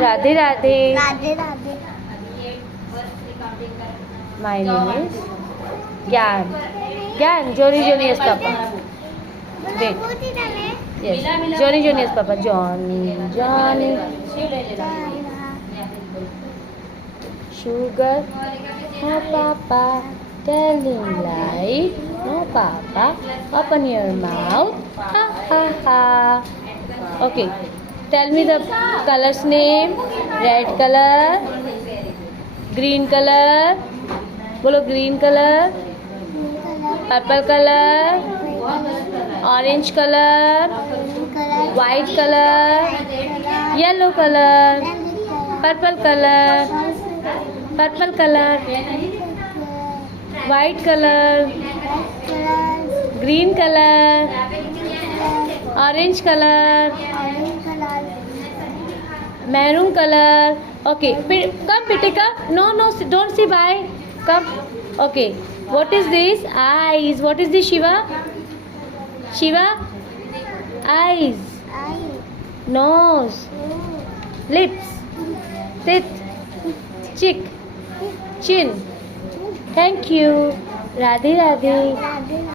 Radhe Radhe. Radhe Radhe. My name is Gyan. Gyan, Johnny Junius Papa. Wait. Yes, Johnny Junius Papa. Johnny. Sugar. No Papa. Telling lie. No Papa. Open your mouth. Ha ha ha. Okay. Tell me the color's name. Red color. Green color. Bolo green color. Purple color. Orange color. White color. Yellow color. Purple color. Purple color. White color. Green color. Orange color. Maroon color. Okay. Come, Pitika. No, don't say bye. Come. Okay. What is this? Eyes. What is this, Shiva? Shiva? Eyes. Nose. Lips. Teeth. Cheek. Chin. Thank you. Radhe Radhe.